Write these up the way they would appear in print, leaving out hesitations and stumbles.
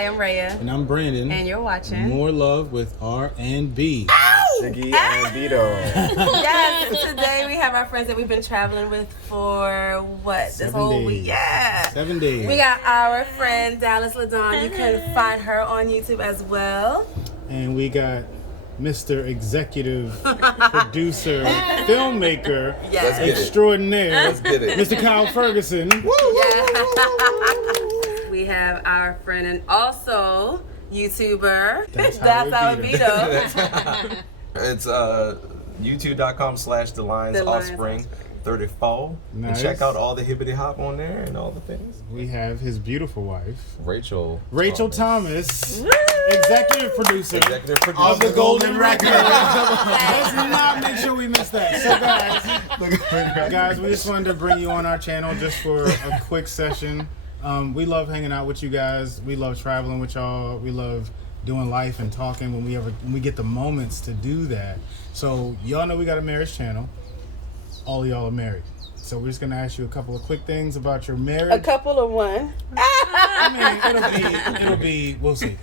Hi, I'm Rhea. And I'm Brandon. And you're watching More Love with R&B. Siggy and Vito. Yes, today we have our friends that we've been traveling with for this whole week. Yeah. 7 days. We got our friend Dallace, LaDawn. You can find her on YouTube as well. And we got Mr. Executive Producer, Filmmaker, Extraordinaire, Let's get it. Mr. Kyle Ferguson. We have our friend and also YouTuber. That's our Vito. It's youtube.com/The Offspring 34. Nice. And check out all the hibbity hop on there and all the things. We have his beautiful wife, Rachel Thomas, executive producer of the Golden Record. Let's not make sure we miss that. So guys, we just wanted to bring you on our channel just for a quick session. We love hanging out with you guys. We love traveling with y'all. We love doing life and talking when we get the moments to do that. So y'all know we got a marriage channel. All of y'all are married. So we're just gonna ask you a couple of quick things about your marriage. A couple of one. I mean, it'll be, we'll see.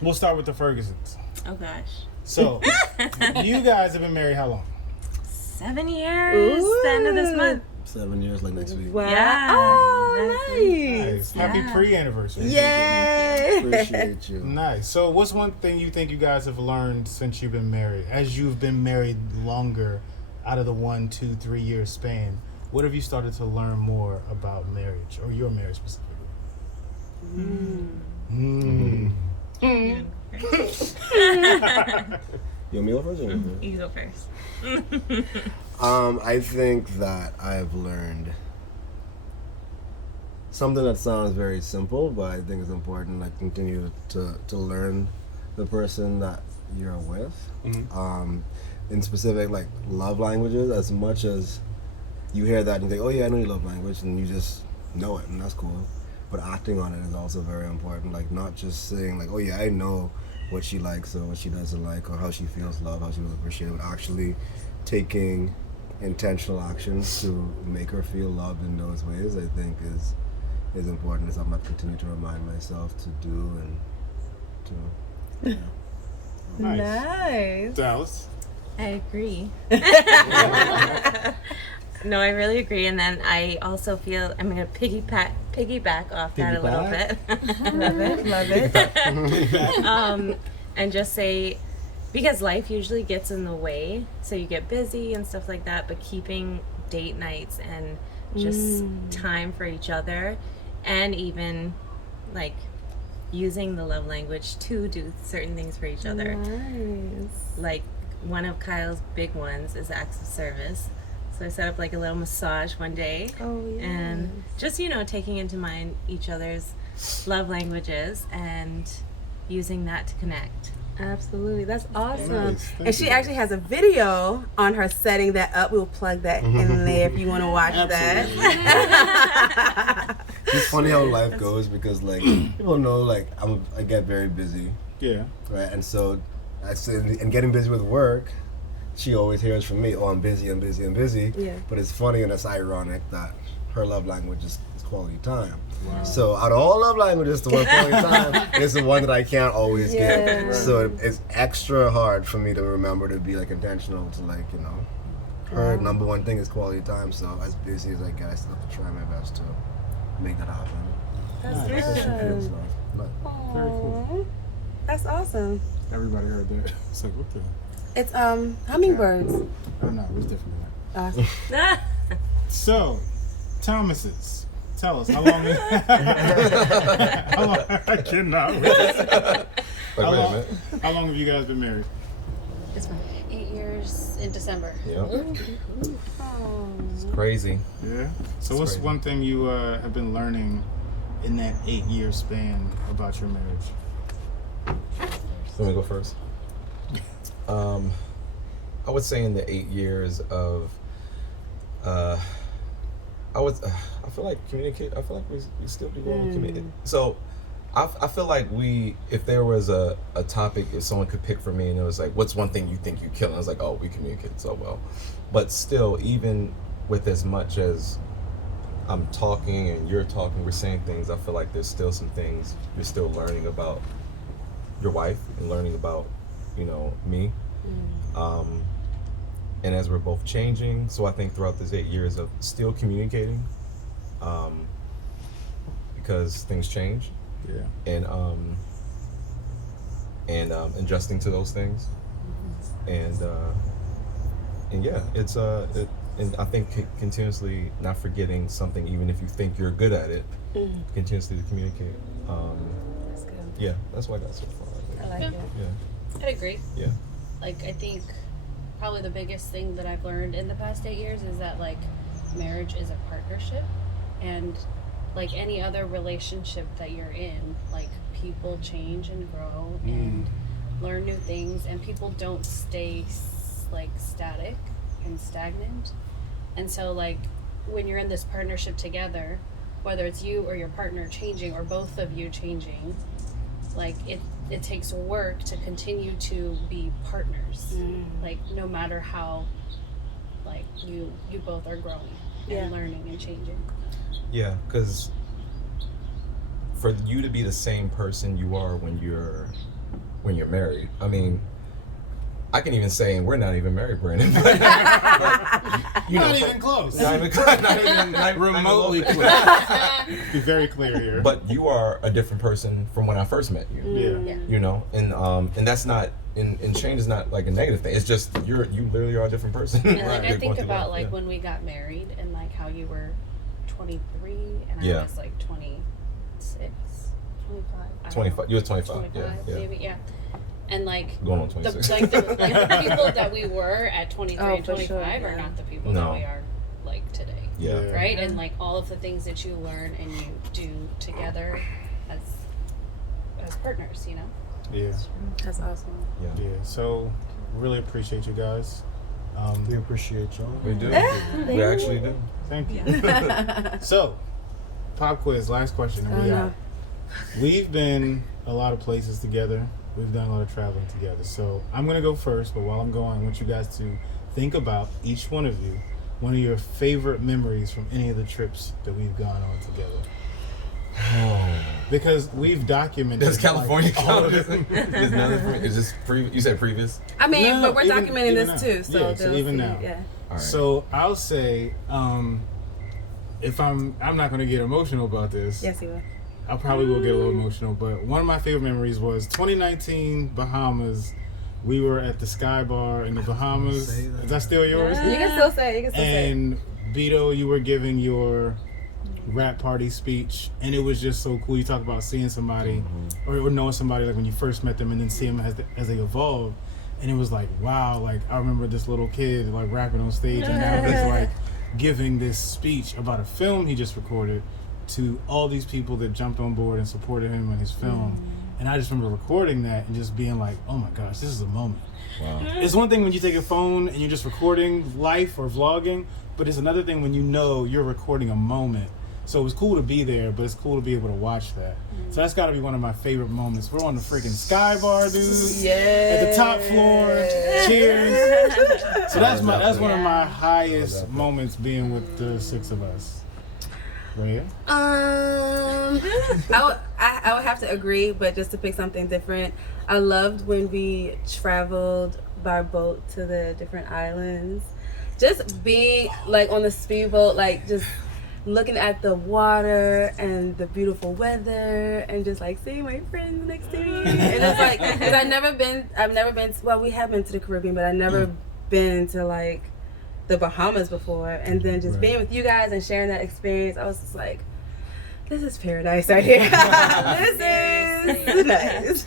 We'll start with the Fergusons. Oh gosh. So, you guys have been married how long? 7 years. The end of this month. 7 years, like next week. Wow. Yeah. Oh, nice. Happy pre-anniversary. Yay. Appreciate you. Nice. So, what's one thing you think you guys have learned since you've been married? As you've been married longer, out of the 1, 2, 3 year span, what have you started to learn more about marriage, or your marriage specifically? You want me over first? You go first. I think that I've learned something that sounds very simple, but I think it's important. Like, continue to learn the person that you're with. In specific, like, love languages. As much as you hear that and you think, oh yeah, I know your love language, and you just know it, and that's cool. But acting on it is also very important. Like, not just saying like, oh yeah, I know what she likes or what she doesn't like, or how she feels loved, how she feels appreciated, but actually taking intentional actions to make her feel loved in those ways, I think is important. It's something I continue to remind myself to do and to. Nice. Dallas? I agree. No, I really agree. And then I also feel I'm going to piggyback off that a little bit. Love it. And just say, because life usually gets in the way, so you get busy and stuff like that, but keeping date nights and just time for each other, and even like using the love language to do certain things for each other. Nice. Like, one of Kyle's big ones is acts of service. So I set up like a little massage one day. Oh, yeah. And just, taking into mind each other's love languages and using that to connect. Absolutely. That's awesome. Nice. Thank And she you. actually has a video on her setting that up. We'll plug that in there if you want to watch that. It's funny how life goes, because like people know, like I get very busy, Yeah. right? And so and getting busy with work, she always hears from me, oh, I'm busy. Yeah. But it's funny and it's ironic that her love language is quality time. Wow. So out of all love languages, the one quality time is the one that I can't always Yeah. get. So it's extra hard for me to remember to be like intentional to, like, her number one thing is quality time. So as busy as I get, I still have to try my best to make that happen. That's So she feels good. love. But Very cool. That's awesome. Everybody heard that. It's like, what the? It's hummingbirds. I don't know. It was different than Awesome. that. So, Thomas's. Tell us, how long I cannot wait. How long have you guys been married? It's fun. 8 years in December. Yeah. It's crazy. Yeah. So what's crazy. one thing you have been learning in that 8-year span about your marriage? Let me go first. I would say in the 8 years of, I feel like we still do well with communicate. So I feel like if there was a topic, if someone could pick for me and it was like, what's one thing you think you kill? And I was like, oh, we communicate so well. But still, even with as much as I'm talking and you're talking, we're saying things, I feel like there's still some things you're still learning about your wife and learning about, you know, me. And as we're both changing, so I think throughout this 8 years of still communicating, because things change. And adjusting to those things. And yeah, it's and I think continuously not forgetting something, even if you think you're good at it, continuously to communicate. That's good. Yeah, that's what I got so far. I like it. Yeah. I'd agree. Yeah. Like, I think probably the biggest thing that I've learned in the past 8 years is that, like, marriage is a partnership. And, like, any other relationship that you're in, like, people change and grow and learn new things. And people don't stay, like, static and stagnant. And so, like, when you're in this partnership together, whether it's you or your partner changing or both of you changing, like, it takes work to continue to be partners. Like, no matter how, like, you both are growing and learning and changing. Yeah, because for you to be the same person you are when you're married, I mean, I can even say, and we're not even married, Brandon. But, you know, Not even close. Not even Remotely close. Be very clear here. But you are a different person from when I first met you. Yeah. You know, and that's not, and change is not like a negative thing. It's just you literally are a different person. And like, I think about like when we got married and like how you were 23 and I was like 26, 25. 25. You were 25. 25 yeah. maybe, yeah. And like going on 26. the people that we were at 23 and 25 are not the people that we are like today. Yeah. Right? And like all of the things that you learn and you do together as partners, you know? Yeah. That's awesome. Yeah. So really appreciate you guys. We appreciate y'all. We do. We actually do. Thank you. So, pop quiz, last question. And we've been a lot of places together. We've done a lot of traveling together. So I'm going to go first, but while I'm going, I want you guys to think about, each one of you, one of your favorite memories from any of the trips that we've gone on together. Because we've documented. Does California count? Is this you said previous? I mean, but we're documenting this too. So, so even now. Yeah. All right. So I'll say, if I'm not going to get emotional about this. Yes, you will. I probably will get a little emotional, but one of my favorite memories was 2019 Bahamas. We were at the Sky Bar in the Bahamas. Is that still yours? You can still say it. And Beto, you were giving your rap party speech, and it was just so cool. You talk about seeing somebody or knowing somebody like when you first met them, and then seeing them as they evolve. And it was like, wow, like I remember this little kid like rapping on stage, and now he's like giving this speech about a film he just recorded to all these people that jumped on board and supported him in his film. And I just remember recording that and just being like, oh my gosh, this is a moment. Wow. It's one thing when you take a phone and you're just recording life or vlogging, but it's another thing when you know you're recording a moment. So it was cool to be there, but it's cool to be able to watch that. So that's got to be one of my favorite moments. We're on the freaking Sky Bar, dude. Yeah. At the top floor. Cheers. So that's one of my highest moments being with the six of us. Rhea? I would have to agree, but just to pick something different, I loved when we traveled by boat to the different islands. Just being like on the speedboat, like just looking at the water and the beautiful weather and just like seeing my friends next to me. And it's like, because I've never been, well, we have been to the Caribbean, but I've never been to like the Bahamas before. And then just being with you guys and sharing that experience, I was just like, this is paradise right here. This is nice.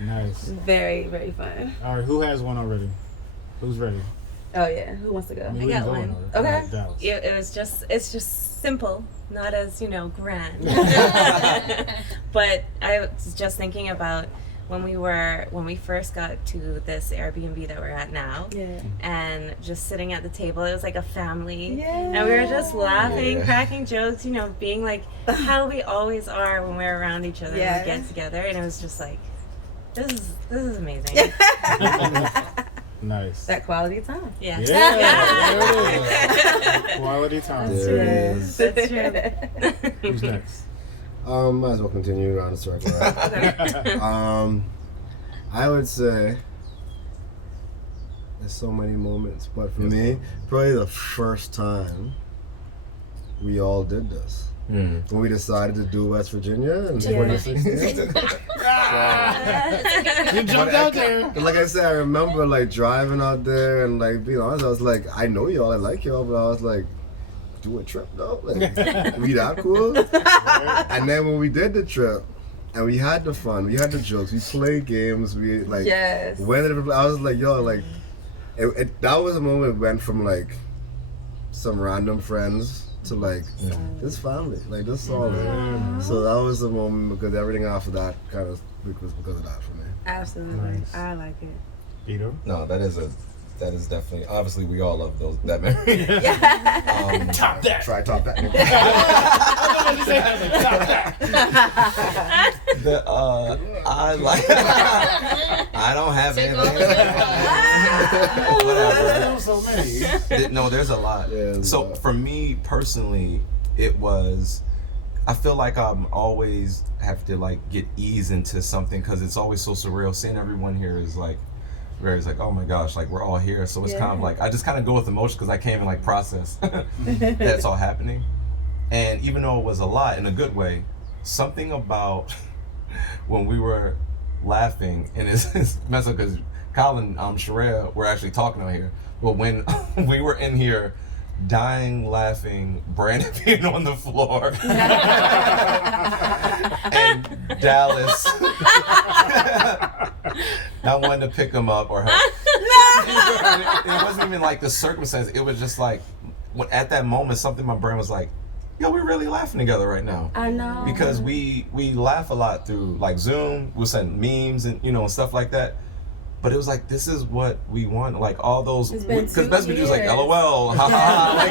Nice. Very, very fun. All right, who has one already? Who's ready? Oh yeah, who wants to go? I got one. Okay. Right, Dallace. Yeah, it's just simple, not as, grand. But I was just thinking about when we first got to this Airbnb that we're at now, and just sitting at the table, it was like a family, and we were just laughing, cracking jokes, being like how we always are when we're around each other and we get together, and it was just like, this is amazing. Nice. That quality time. Yeah. Yeah. There it is. Quality time. There it is. That's true. Who's next? Might as well continue around the circle, right? I would say there's so many moments, but for me, probably the first time we all did this. When we decided to do West Virginia in 2016. You jumped out there. And like I said, I remember like driving out there and like being honest, I was like, I know y'all, I like y'all, but I was like, do a trip though? Like, we that cool? And then when we did the trip, and we had the fun, we had the jokes, we played games, we like went to the, I was like, yo, like, that was a moment it went from like some random friends to like this family, like this solid. So that was the moment because everything after that kind of was because of that for me. Absolutely. Nice. I like it. Vito? No, that is definitely, obviously we all love that memory. Top that. Try top that. I like. I don't have anything. There's so many. No, there's a lot. Yeah, So for me personally, it was. I feel like I'm always have to like get ease into something because it's always so surreal. Seeing everyone here is like. Where it's like, oh my gosh, like we're all here. So it's kind of like, I just kind of go with emotion because I can't even like process that's all happening. And even though it was a lot in a good way, something about when we were laughing, and it's messed up because Kyle and Sherelle were actually talking out here. But when we were in here dying laughing, Brandon being on the floor, and Dallace not wanting to pick him up or help. It wasn't even like the circumstance. It was just like, at that moment, something in my brain was like, yo, we're really laughing together right now. I know. Because we laugh a lot through like Zoom, we'll send memes and and stuff like that. But it was like, this is what we want, like all those, because best we do is like LOL, ha ha, like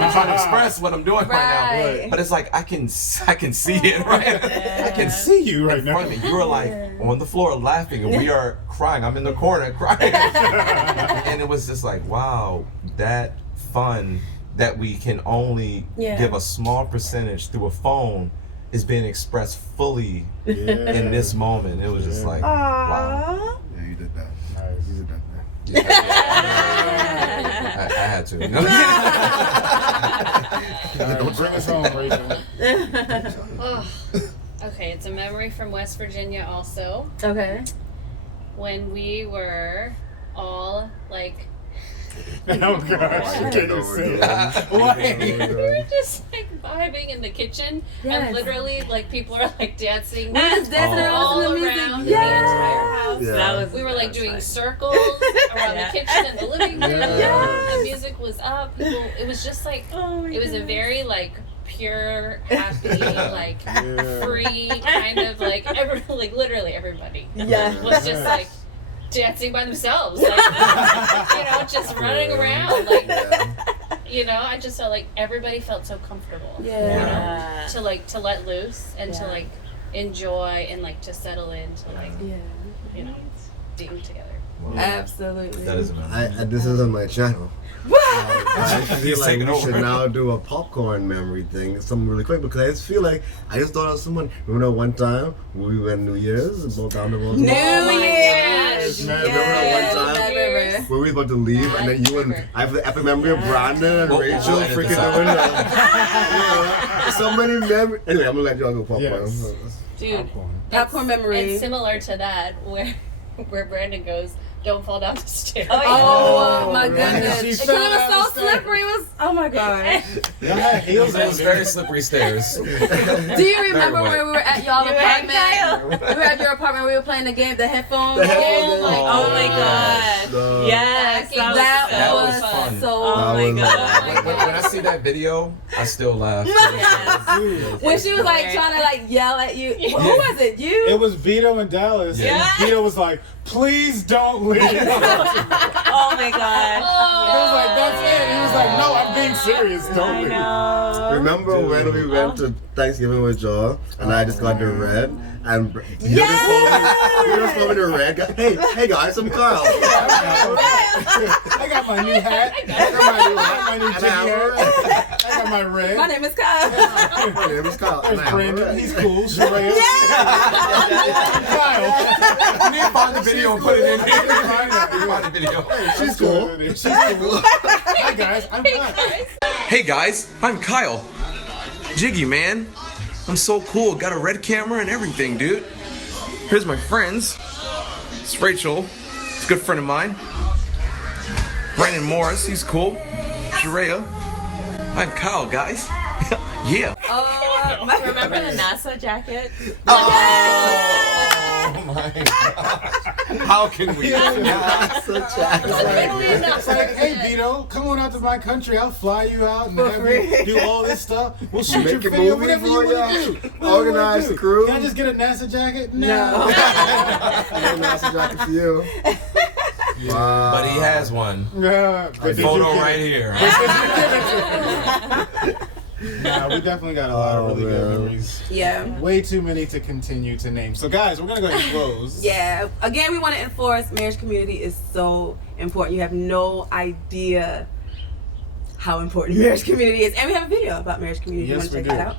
I'm trying to express what I'm doing right now. But it's like I can see it, right? I can see you right now. You were like on the floor laughing, and we are crying. I'm in the corner crying, and it was just like, wow, that fun that we can only give a small percentage through a phone is being expressed fully in this moment. It was just like, wow. Yeah, you did that. Nice. You did that, man. I had to. Don't bring us home, Rachel. Okay, it's a memory from West Virginia also. Okay. When we were all like, Oh gosh, you can't just say that. we were just like vibing in the kitchen, and literally like people are like dancing. We were just dancing all around the around music. the entire house. Yeah. We were like doing circles around the kitchen and the living room. The music was up. People, it was just like, it was a very like pure, happy, like free kind of like like literally everybody was just like dancing by themselves, like just running around, like I just felt like everybody felt so comfortable, to like to let loose and to like enjoy and like to settle into like being together. Wow. Absolutely. That is amazing. This is on my channel. I feel He's like taking we should over. now do a popcorn memory thing, something really quick, because I just feel like I just thought of someone. Remember one time when we went New Year's and both down the road? New my Year's. gosh. Remember that one time Remember. where we were about to leave, and then you and I have the epic memory of Brandon and We'll Rachel edit freaking this out. doing that. So many memories. Anyway, I'm gonna let y'all go popcorn. Yes. Dude, Popcorn memory. it's similar to that where Brandon goes, don't fall down the stairs. Oh my goodness. She Because fell it down was the so slippery. It was, oh my gosh. Y'all had heels It on. was very slippery stairs. Do you remember wet. where we were at y'all apartment? We were at your apartment. We were playing the game, the headphones. Oh my gosh. No. Yes, That was was fun. so. Oh my was- god. When I see that video, I still laugh. When she was like trying to like yell at you. Who was it? You? It was Vito and Dallas. Yeah. And Vito was like, please don't leave. It Oh my god. was like, that's it. He was like, no, I'm being serious. I Don't leave. know. Remember when we went to Thanksgiving with y'all and I just got the red And you just called me to a red guy. Hey guys, I'm Kyle. I got my new hat. I got my new jacket. I got my red. My name is Kyle. My name is Kyle. There's Brandon. He's cool. Sheree. Kyle. You need to find the video and put it in here. Find the video. She's cool. She's cool. Hi guys, I'm Kyle. Hey guys, I'm Kyle. Jiggy, man. I'm so cool. Got a red camera and everything, dude. Here's my friends. It's Rachel. It's a good friend of mine. Brandon Morris, he's cool. Sharia. I'm Kyle, guys. Yeah. Remember the NASA jacket? Oh my God. How can we? It's like, hey Vito, come on out to my country. I'll fly you out and have you do all this stuff. We'll shoot your video, whatever you want to do. Organize the crew. Can I just get a NASA jacket? No. I got a NASA jacket for you. Wow. But he has one. Yeah. The photo right here. Nah, we definitely got a lot of really good memories. Yeah. Way too many to continue to name. So guys, we're gonna go ahead and close. Yeah. Again, we want to enforce marriage community is so important. You have no idea how important marriage community is. And we have a video about marriage community. Yes, you want we to check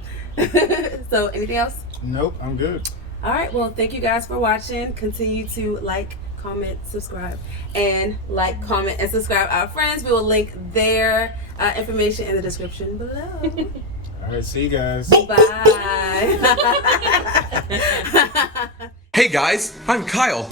that out? So anything else? Nope, I'm good. All right. Well, thank you guys for watching. Continue to like, comment, subscribe, and like, comment, and subscribe our friends. We will link their information in the description below. All right, see you guys. Bye. Hey guys, I'm Kyle.